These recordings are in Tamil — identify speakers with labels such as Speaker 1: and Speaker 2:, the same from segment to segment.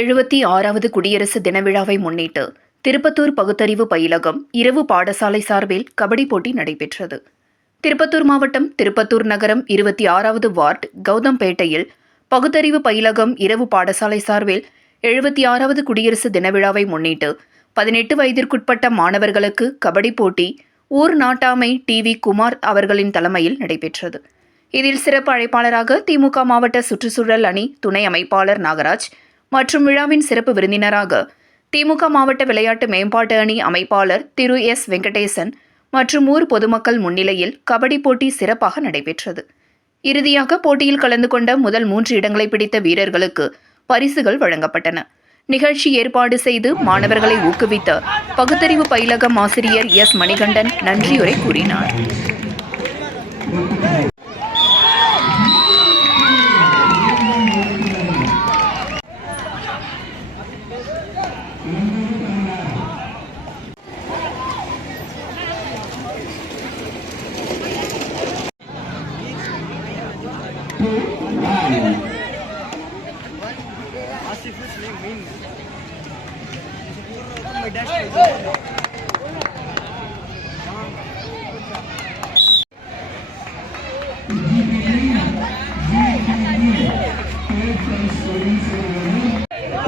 Speaker 1: எழுபத்தி ஆறாவது குடியரசு தினவிழாவை முன்னிட்டு திருப்பத்தூர் பகுத்தறிவு பயிலகம் இரவு பாடசாலை சார்பில் கபடி போட்டி நடைபெற்றது. திருப்பத்தூர் மாவட்டம் திருப்பத்தூர் நகரம் இருபத்தி ஆறாவது வார்டு கௌதம்பேட்டையில் பகுத்தறிவு பயிலகம் இரவு பாடசாலை சார்பில் எழுபத்தி ஆறாவது குடியரசு தினவிழாவை முன்னிட்டு பதினெட்டு வயதிற்குட்பட்ட மாணவர்களுக்கு கபடி போட்டி ஊர் நாட்டாமை டிவி குமார் அவர்களின் தலைமையில் நடைபெற்றது. இதில் சிறப்பு அழைப்பாளராக திமுக மாவட்ட சுற்றுச்சூழல் அணி துணை அமைப்பாளர் நாகராஜ் மற்றும் விழாவின் சிறப்பு விருந்தினராக திமுக மாவட்ட விளையாட்டு மேம்பாட்டு அணி அமைப்பாளர் திரு எஸ். வெங்கடேசன் மற்றும் ஊர் பொதுமக்கள் முன்னிலையில் கபடி போட்டி சிறப்பாக நடைபெற்றது. இறுதியாக போட்டியில் கலந்து கொண்ட முதல் மூன்று இடங்களை பிடித்த வீரர்களுக்கு பரிசுகள் வழங்கப்பட்டன. நிகழ்ச்சி ஏற்பாடு செய்து மாணவர்களை ஊக்குவித்த பகுத்தறிவு பயிலகம் ஆசிரியர் எஸ். மணிகண்டன் நன்றியுரை கூறினார்.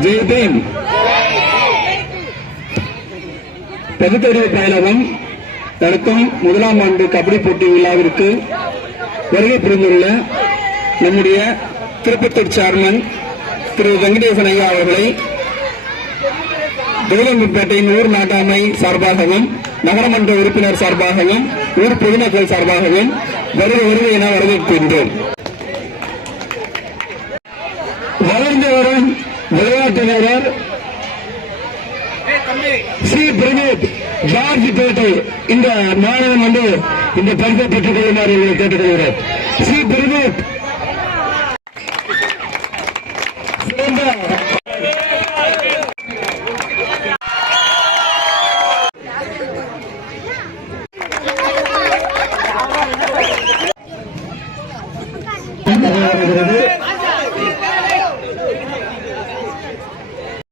Speaker 2: ஜெயதீன் பகுத்தறிவு பயிலகம் நடத்தும் முதலாம் ஆண்டு கபடி போட்டி விழாவிற்கு வருகை புரிந்துள்ள நம்முடைய திருப்பத்தூர் சேர்மன் திரு வெங்கடேசன் ஐயா அவர்களை விருதம்பேட்டையின் ஊர் நாட்டாமை சார்பாகவும் நகரமன்ற உறுப்பினர் சார்பாகவும் ஊர் பொதுமக்கள் சார்பாகவும் வருக வருகை என வரவேற்கின்றோம். வளர்ந்து வரும் விளையாட்டு வீரர் சி பிரதீப் ஜார்ஜ் பேட்டை இந்த மாணவன் வந்து இந்த பரிசை பெற்றுக் கொள்ளுமாறு கேட்டுக்கொள்கிறார் கேட்டுக்கொள்கிறேன் சி பிரதீப் சிறந்த வருகிறது